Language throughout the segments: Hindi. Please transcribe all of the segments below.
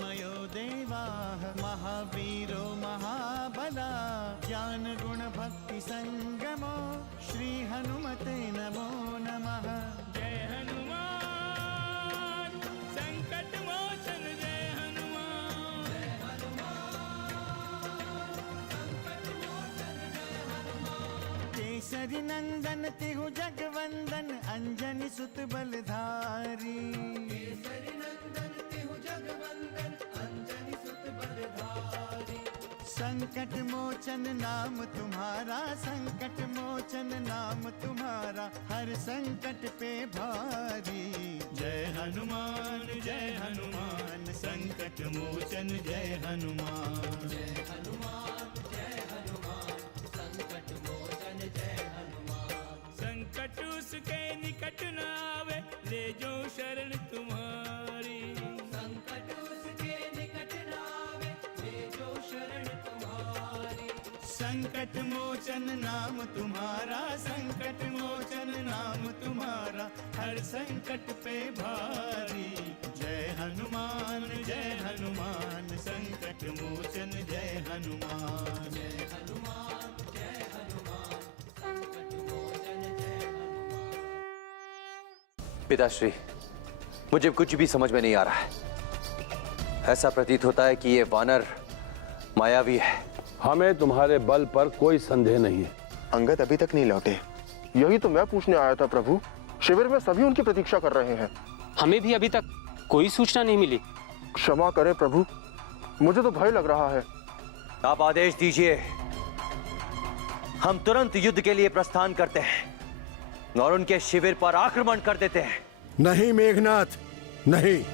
तन्मयो देवाः महावीरो महाबला ज्ञान गुण भक्ति संगमो श्री हनुमते नमो नमः। जय हनुमान संकट मोचन जय हनुमान। जय हनुमान संकट मोचन जय हनुमान। केसरी नंदन तिहु जगवंदन अंजनी सुत बलधारी। केसरी नंदन तिहु जगवंदन अंजनी सुत बलधारी। संकट मोचन नाम तुम्हारा संकट मोचन नाम तुम्हारा हर संकट पे भारी। जय हनुमान संकट मोचन जय हनुमान। जय हनुमान संकट मोचन जय हनुमान। संकट उसके निकट न आवे ले जो शरण तुम्हारी। संकट उसके निकट न आवे ले जो शरण तुम्हारी। संकट मोचन नाम तुम्हारा संकट मोचन नाम तुम्हारा हर संकट पे भारी। जय हनुमान संकट मोचन जय हनुमान। जय हनुमान संकट मोचन जय हनुमान। पिताश्री, मुझे कुछ भी समझ में नहीं आ रहा है। ऐसा प्रतीत होता है कि ये वानर मायावी है। हमें तुम्हारे बल पर कोई संदेह नहीं है। अंगद अभी तक नहीं लौटे, यही तो मैं पूछने आया था प्रभु। शिविर में सभी उनकी प्रतीक्षा कर रहे हैं। हमें भी अभी तक कोई सूचना नहीं मिली। क्षमा करें प्रभु, मुझे तो भय लग रहा है। आप आदेश दीजिए, हम तुरंत युद्ध के लिए प्रस्थान करते हैं और उनके शिविर पर आक्रमण कर देते हैं। नहीं मेघनाथ, नहीं।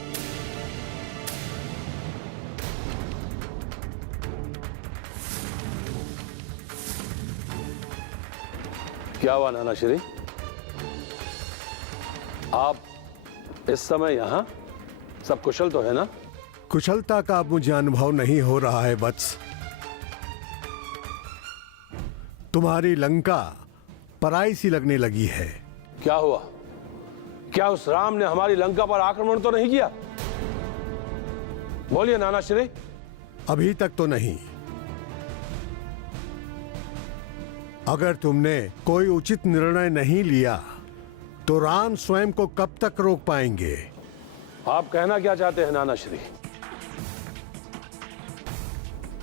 क्या हुआ नाना श्री, आप इस समय यहां? सब कुशल तो है ना? कुशलता का अब मुझे अनुभव नहीं हो रहा है वत्स। तुम्हारी लंका पराई सी लगने लगी है। क्या हुआ? क्या उस राम ने हमारी लंका पर आक्रमण तो नहीं किया? बोलिए नाना श्री। अभी तक तो नहीं। अगर तुमने कोई उचित निर्णय नहीं लिया तो राम स्वयं को कब तक रोक पाएंगे? आप कहना क्या चाहते हैं नाना श्री?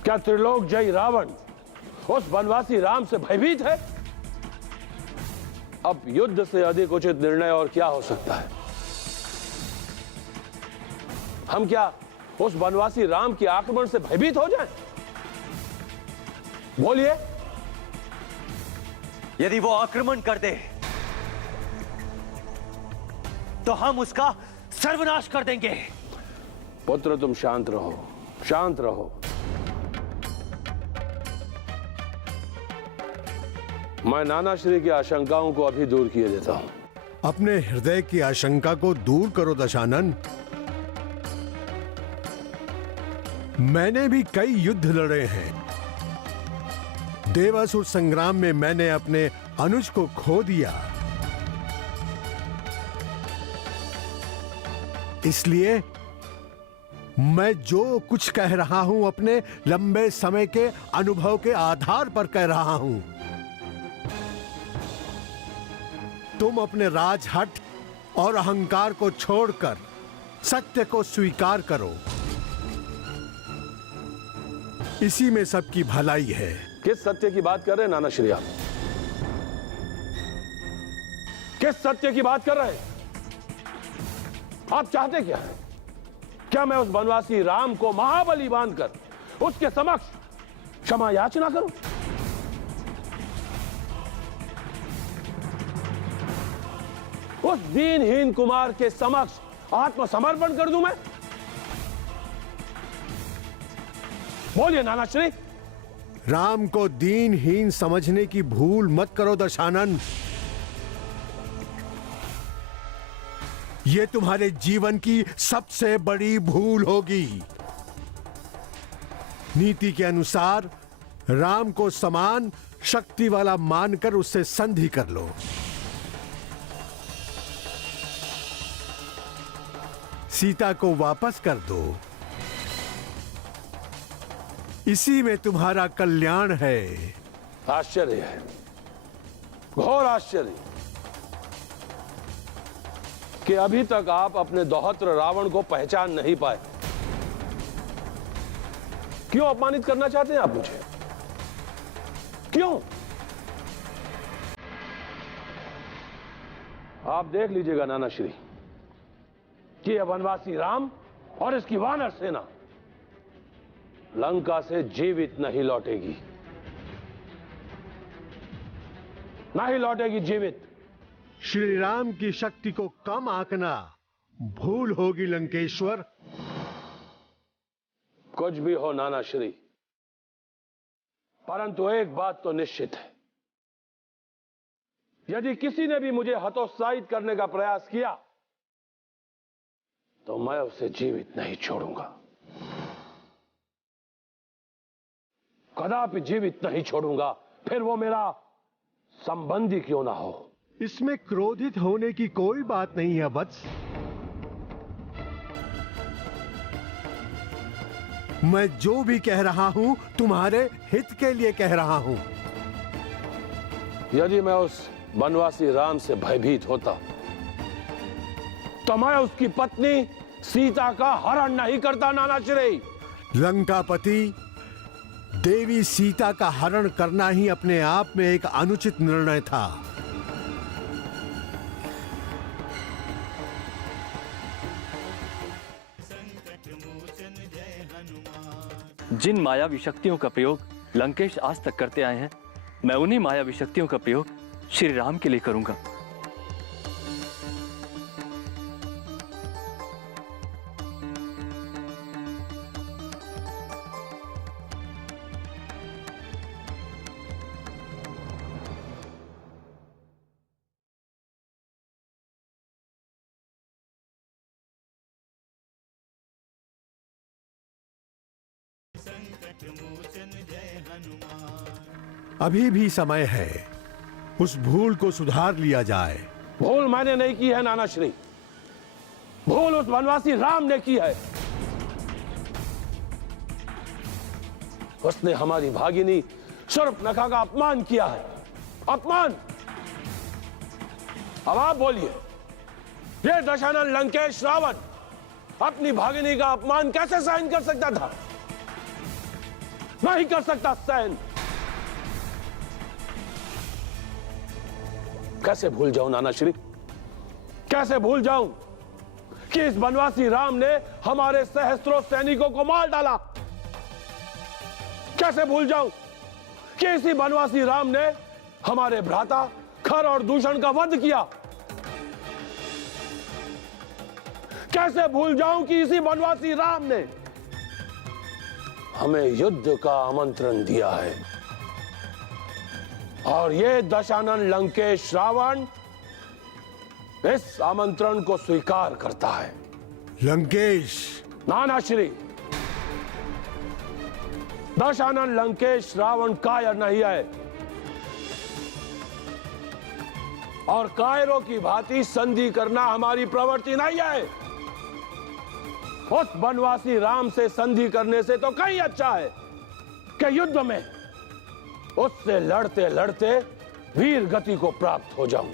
क्या त्रिलोक जयी रावण उस वनवासी राम से भयभीत है? अब युद्ध से अधिक उचित निर्णय और क्या हो सकता है? हम क्या उस वनवासी राम के आक्रमण से भयभीत हो जाएं? बोलिए। यदि वो आक्रमण कर दे तो हम उसका सर्वनाश कर देंगे। पुत्र तुम शांत रहो, शांत रहो। मैं नाना श्री की आशंकाओं को अभी दूर किए देता हूं। अपने हृदय की आशंका को दूर करो दशानन। मैंने भी कई युद्ध लड़े हैं। देवासुर संग्राम में मैंने अपने अनुज को खो दिया। इसलिए मैं जो कुछ कह रहा हूं अपने लंबे समय के अनुभव के आधार पर कह रहा हूं। तुम अपने राजहठ और अहंकार को छोड़कर सत्य को स्वीकार करो। इसी में सबकी भलाई है। किस सत्य की बात कर रहे हैं नाना श्री आप? किस सत्य की बात कर रहे हैं आप? चाहते क्या है? क्या मैं उस वनवासी राम को महाबली बांधकर उसके समक्ष क्षमा याचना करूं? उस दीनहीन कुमार के समक्ष आत्मसमर्पण कर दूं मैं? बोलिए नाना श्री। राम को दीनहीन समझने की भूल मत करो दशानन। यह तुम्हारे जीवन की सबसे बड़ी भूल होगी। नीति के अनुसार राम को समान शक्ति वाला मानकर उससे संधि कर लो। सीता को वापस कर दो। इसी में तुम्हारा कल्याण है। आश्चर्य है, घोर आश्चर्य, कि अभी तक आप अपने दौहत्र रावण को पहचान नहीं पाए। क्यों अपमानित करना चाहते हैं आप मुझे? क्यों? आप देख लीजिएगा नाना श्री कि यह वनवासी राम और इसकी वानर सेना लंका से जीवित नहीं लौटेगी, नहीं लौटेगी जीवित। श्री राम की शक्ति को कम आंकना भूल होगी लंकेश्वर। कुछ भी हो नाना श्री, परंतु एक बात तो निश्चित है, यदि किसी ने भी मुझे हतोत्साहित करने का प्रयास किया तो मैं उसे जीवित नहीं छोड़ूंगा, कदापि जीवित नहीं छोड़ूंगा, फिर वो मेरा संबंधी क्यों ना हो। इसमें क्रोधित होने की कोई बात नहीं है वत्स। मैं जो भी कह रहा हूं तुम्हारे हित के लिए कह रहा हूं। यदि मैं उस वनवासी राम से भयभीत होता तो मैं उसकी पत्नी सीता का हरण नहीं करता नाना श्री। लंकापति, देवी सीता का हरण करना ही अपने आप में एक अनुचित निर्णय था। जिन मायावी शक्तियों का प्रयोग लंकेश आज तक करते आए हैं, मैं उन्हीं मायावी शक्तियों का प्रयोग श्री राम के लिए करूंगा। अभी भी समय है, उस भूल को सुधार लिया जाए। भूल मैंने नहीं की है नाना श्री, भूल उस वनवासी राम ने की है। उसने हमारी भागिनी शूर्पणखा का अपमान किया है, अपमान। अब आप बोलिए, ये दशानन लंकेश रावण अपनी भागिनी का अपमान कैसे सहन कर सकता था? नहीं कर सकता सहन। कैसे भूल जाऊं नाना श्री, कैसे भूल जाऊं कि इस वनवासी राम ने हमारे सहस्त्रों सैनिकों को मार डाला? कैसे भूल जाऊं कि इसी वनवासी राम ने हमारे भ्राता खर और दूषण का वध किया? कैसे भूल जाऊं कि इसी वनवासी राम ने हमें युद्ध का आमंत्रण दिया है और ये दशानन लंकेश रावण इस आमंत्रण को स्वीकार करता है। लंकेश, नाना श्री, दशानन लंकेश रावण कायर नहीं है और कायरों की भांति संधि करना हमारी प्रवृत्ति नहीं है। उस वनवासी राम से संधि करने से तो कहीं अच्छा है कि युद्ध में उससे लड़ते लड़ते वीर गति को प्राप्त हो जाऊं।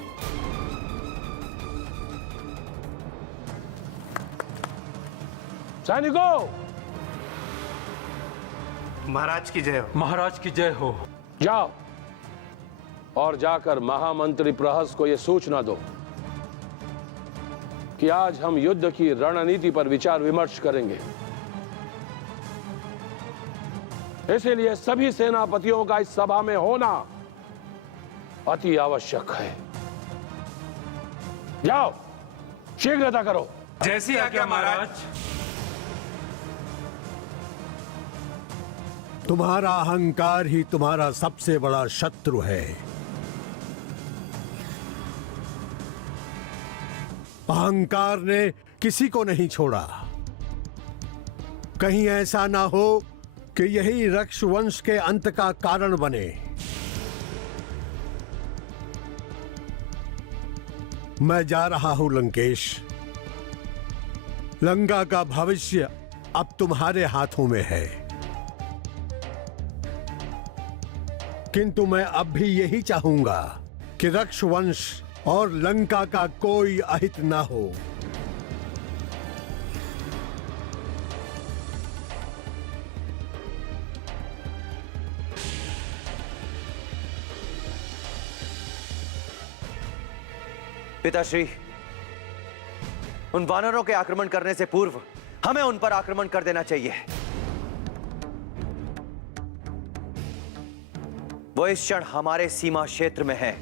सैनिकों, महाराज की जय हो। महाराज की जय हो। जाओ और जाकर महामंत्री प्रहस को यह सूचना दो कि आज हम युद्ध की रणनीति पर विचार विमर्श करेंगे। इसीलिए सभी सेनापतियों का इस सभा में होना अति आवश्यक है। जाओ, शीघ्रता करो। जैसी आज्ञा महाराज। तुम्हारा अहंकार ही तुम्हारा सबसे बड़ा शत्रु है। अहंकार ने किसी को नहीं छोड़ा। कहीं ऐसा ना हो कि यही रक्ष वंश के अंत का कारण बने। मैं जा रहा हूं लंकेश। लंका का भविष्य अब तुम्हारे हाथों में है। किंतु मैं अब भी यही चाहूंगा कि रक्षवंश और लंका का कोई अहित न हो। पिताश्री, उन वानरों के आक्रमण करने से पूर्व हमें उन पर आक्रमण कर देना चाहिए। वो इस क्षण हमारे सीमा क्षेत्र में है।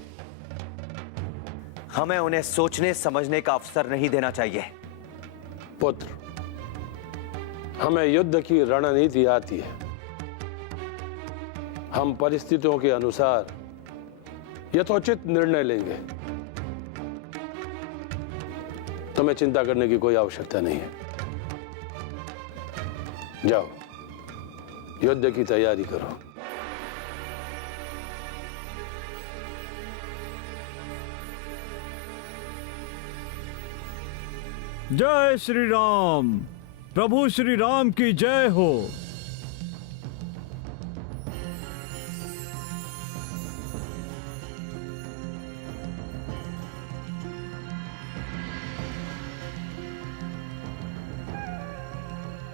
हमें उन्हें सोचने समझने का अवसर नहीं देना चाहिए। पुत्र, हमें युद्ध की रणनीति आती है। हम परिस्थितियों के अनुसार यथोचित निर्णय लेंगे। तुम्हें चिंता करने की कोई आवश्यकता नहीं है। जाओ, युद्ध की तैयारी करो। जय श्री राम। प्रभु श्री राम की जय हो।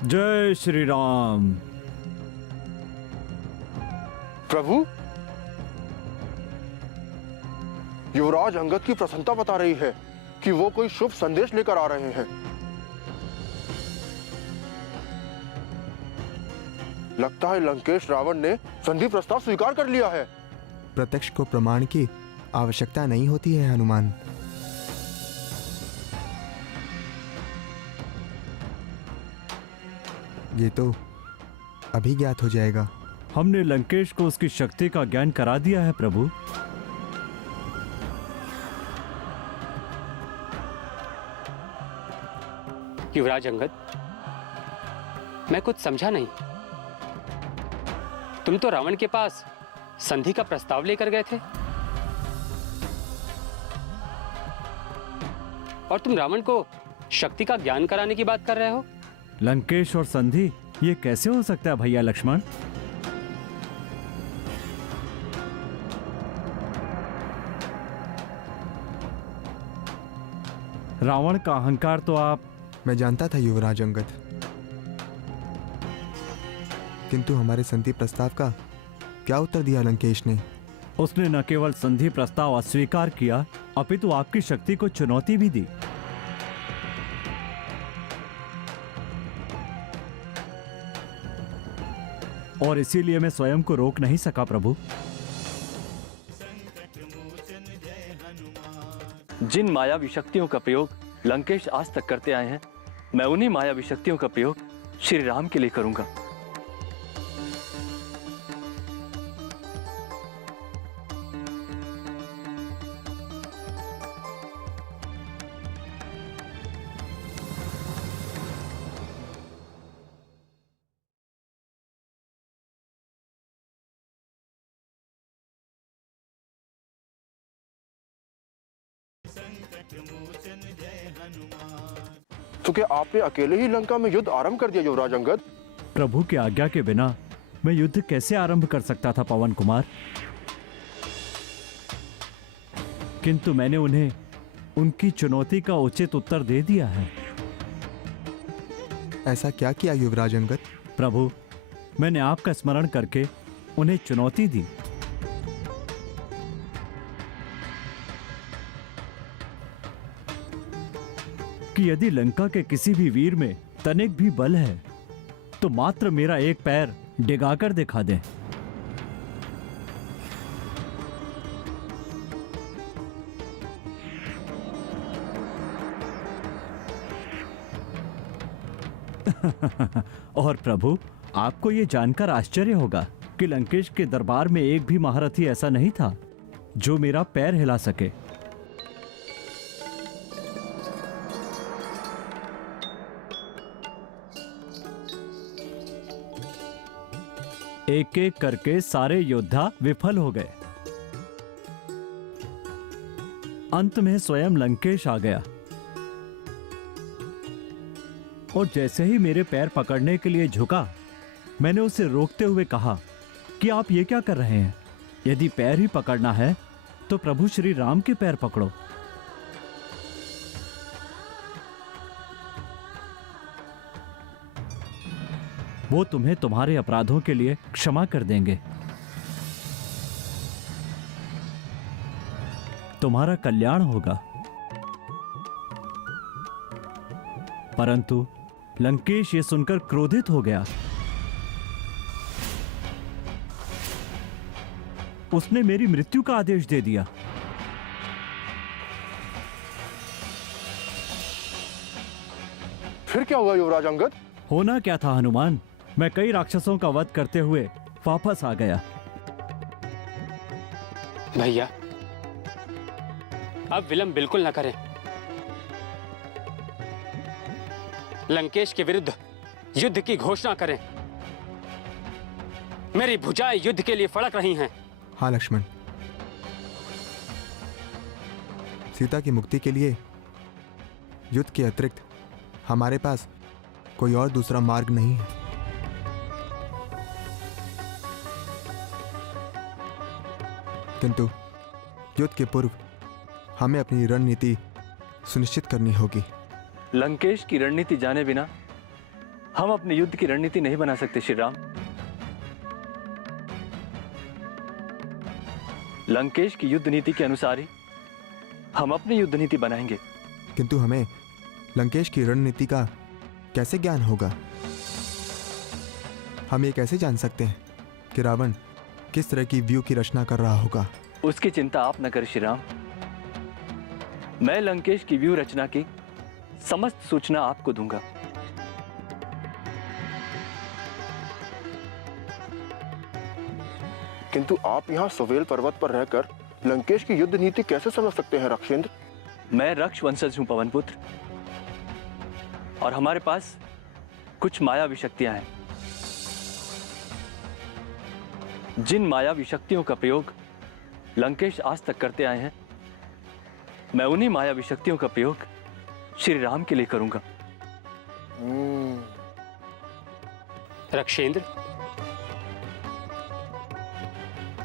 जय श्री राम। प्रभु, युवराज अंगद की प्रसन्नता बता रही है कि वो कोई शुभ संदेश लेकर आ रहे हैं। लगता है लंकेश रावण ने संधि प्रस्ताव स्वीकार कर लिया है। प्रत्यक्ष को प्रमाण की आवश्यकता नहीं होती है हनुमान। ये तो अभी ज्ञात हो जाएगा। हमने लंकेश को उसकी शक्ति का ज्ञान करा दिया है प्रभु। युवराज अंगद, मैं कुछ समझा नहीं। तुम तो रावण के पास संधि का प्रस्ताव लेकर गए थे और तुम रावण को शक्ति का ज्ञान कराने की बात कर रहे हो। लंकेश और संधि, ये कैसे हो सकता है भैया लक्ष्मण? रावण का अहंकार तो आप। मैं जानता था युवराज अंगद, किंतु हमारे संधि प्रस्ताव का क्या उत्तर दिया लंकेश ने? उसने न केवल संधि प्रस्ताव अस्वीकार किया, अपितु आपकी शक्ति को चुनौती भी दी। और इसीलिए मैं स्वयं को रोक नहीं सका प्रभु। जिन मायावी शक्तियों का प्रयोग लंकेश आज तक करते आए हैं, मैं उन्हीं मायावी शक्तियों का प्रयोग श्री राम के लिए करूंगा। तो क्या आपने अकेले ही लंका में युद्ध आरंभ कर दिया युवराज अंगद? प्रभु की आज्ञा के बिना मैं युद्ध कैसे आरंभ कर सकता था पवन कुमार? किंतु मैंने उन्हें उनकी चुनौती का उचित उत्तर दे दिया है। ऐसा क्या किया युवराज अंगद? प्रभु, मैंने आपका स्मरण करके उन्हें चुनौती दी। कि यदि लंका के किसी भी वीर में तनिक भी बल है तो मात्र मेरा एक पैर डिगाकर दिखा दें। और प्रभु, आपको यह जानकर आश्चर्य होगा कि लंकेश के दरबार में एक भी महारथी ऐसा नहीं था जो मेरा पैर हिला सके। एक एक करके सारे योद्धा विफल हो गए। अंत में स्वयं लंकेश आ गया और जैसे ही मेरे पैर पकड़ने के लिए झुका, मैंने उसे रोकते हुए कहा कि आप ये क्या कर रहे हैं? यदि पैर ही पकड़ना है तो प्रभु श्री राम के पैर पकड़ो। वो तुम्हें तुम्हारे अपराधों के लिए क्षमा कर देंगे। तुम्हारा कल्याण होगा। परंतु लंकेश ये सुनकर क्रोधित हो गया। उसने मेरी मृत्यु का आदेश दे दिया। फिर क्या हुआ युवराज अंगद? होना क्या था हनुमान, मैं कई राक्षसों का वध करते हुए वापस आ गया। भैया, अब विलंब बिल्कुल न करें। लंकेश के विरुद्ध युद्ध की घोषणा करें। मेरी भुजाएं युद्ध के लिए फड़क रही हैं। हाँ लक्ष्मण, सीता की मुक्ति के लिए युद्ध के अतिरिक्त हमारे पास कोई और दूसरा मार्ग नहीं है। किंतु युद्ध के पूर्व हमें अपनी रणनीति सुनिश्चित करनी होगी। लंकेश की रणनीति जाने बिना हम अपने युद्ध की रणनीति नहीं बना सकते श्री राम। लंकेश की युद्ध नीति के अनुसार ही हम अपनी युद्ध नीति बनाएंगे। किंतु हमें लंकेश की रणनीति का कैसे ज्ञान होगा? हम ये कैसे जान सकते हैं कि रावण किस तरह की व्यू की रचना कर रहा होगा? उसकी चिंता आप न करें श्री राम। मैं लंकेश की व्यू रचना की समस्त सूचना आपको दूंगा। किंतु आप यहाँ सवेल पर्वत पर रहकर लंकेश की युद्ध नीति कैसे समझ सकते हैं रक्षेंद्र? मैं रक्ष वंशज हूं पवन पुत्र, और हमारे पास कुछ मायावी शक्तियां हैं। जिन मायावी शक्तियों का प्रयोग लंकेश आज तक करते आए हैं, मैं उन्हीं मायावी शक्तियों का प्रयोग श्री राम के लिए करूंगा। रक्षेंद्र,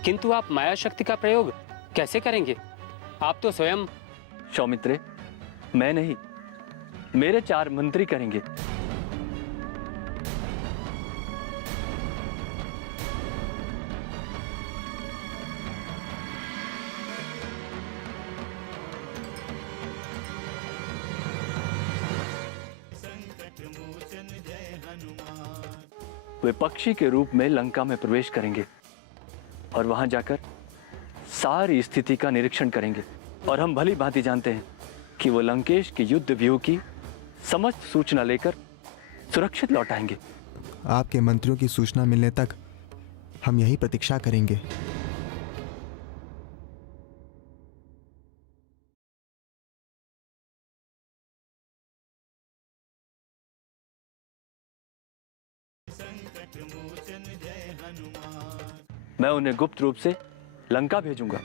किंतु आप माया शक्ति का प्रयोग कैसे करेंगे? आप तो स्वयं। सौमित्रे, मैं नहीं, मेरे 4 मंत्री करेंगे। वे पक्षी के रूप में लंका में प्रवेश करेंगे और वहां जाकर सारी स्थिति का निरीक्षण करेंगे। और हम भली भांति जानते हैं कि वो लंकेश की युद्ध व्यूह की समस्त सूचना लेकर सुरक्षित लौट आएंगे। आपके मंत्रियों की सूचना मिलने तक हम यही प्रतीक्षा करेंगे। मैं उन्हें गुप्त रूप से लंका भेजूंगा।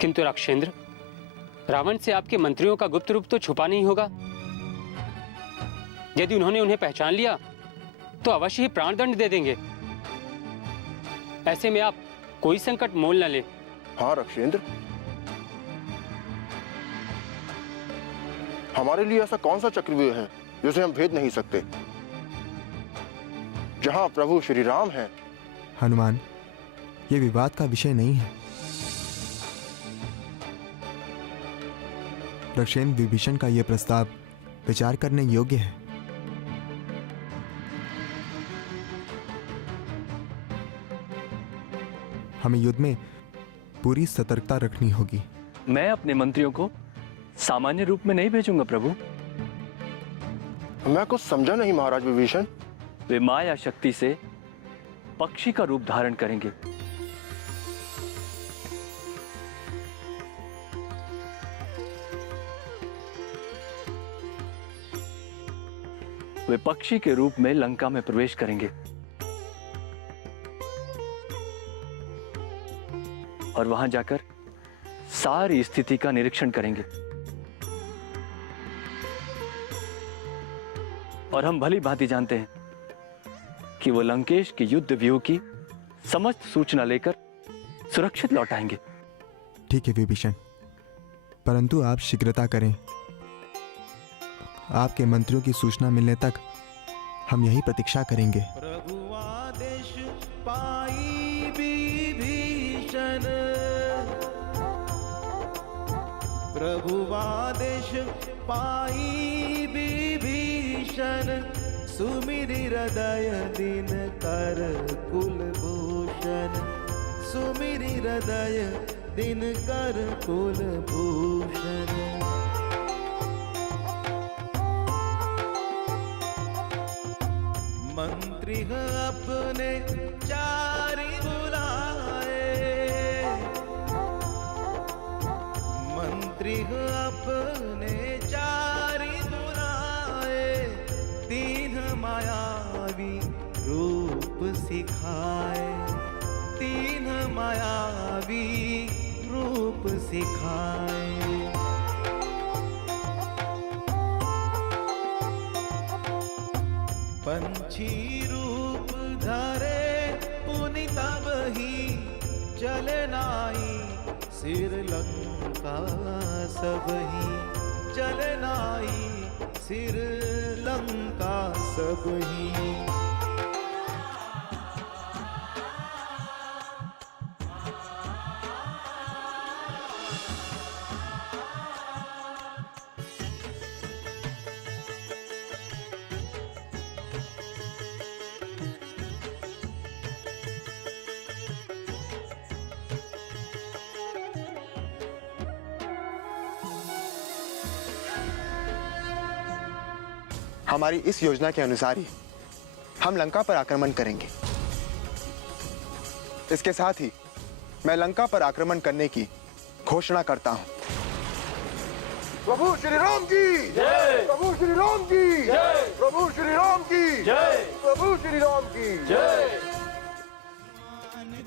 किंतु रक्षेंद्र, रावण से आपके मंत्रियों का गुप्त रूप तो छुपा नहीं होगा। यदि उन्होंने उन्हें पहचान लिया तो अवश्य ही प्राणदंड दे देंगे। ऐसे में आप कोई संकट मोल न ले। हाँ रक्षेंद्र, हमारे लिए ऐसा कौन सा चक्रव्यूह है जिसे हम भेद नहीं सकते? जहां प्रभु श्री राम हैं। हनुमान, ये विवाद का विषय नहीं है। रक्षेंद्र, विभीषण का यह प्रस्ताव विचार करने योग्य है। हमें युद्ध में पूरी सतर्कता रखनी होगी। मैं अपने मंत्रियों को सामान्य रूप में नहीं भेजूंगा प्रभु। मैं कुछ समझा नहीं महाराज विभीषण। वे माया शक्ति से पक्षी का रूप धारण करेंगे। वे पक्षी के रूप में लंका में प्रवेश करेंगे और वहां जाकर सारी स्थिति का निरीक्षण करेंगे। और हम भली भांति जानते हैं कि वो लंकेश की युद्ध व्यूह की समस्त सूचना लेकर सुरक्षित लौट आएंगे। ठीक है विभीषण, परंतु आप शीघ्रता करें। आपके मंत्रियों की सूचना मिलने तक हम यही प्रतीक्षा करेंगे। प्रभु आदेश पाई विभीषण, प्रभु आदेश पाई विभीषण, सुमिरि हृदय दिन कर कुलभूषण, सुमिरि हृदय दिन कर कुलभूषण। मंत्री अपने चारि बुलाए, मंत्री अपने चारि बुलाए, तीन मायावी रूप सिखाए, तीन मायावी रूप सिखाए। पंछी रूप धरे पुनि तब ही, चले नाई सिर लंका सब ही, चले नाई सिर लंका सब ही। हमारी इस योजना के अनुसार ही हम लंका पर आक्रमण करेंगे। इसके साथ ही मैं लंका पर आक्रमण करने की घोषणा करता हूं। प्रभु श्री राम की जय, प्रभु श्री राम की जय, प्रभु श्री राम की जय, प्रभु श्री राम की जय।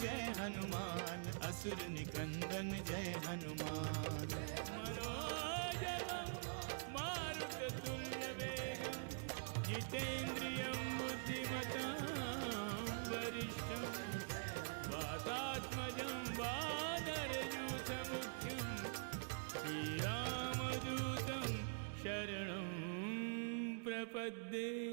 जय हनुमान, असुर निकंदन जय हनुमान, मनोजवं मारुततुल्य वेगं, जितेन्द्रियं बुद्धिमतां वरिष्ठं, वातात्मजं वानरयूथमुख्यं, श्रीरामदूतं शरणं प्रपद्ये।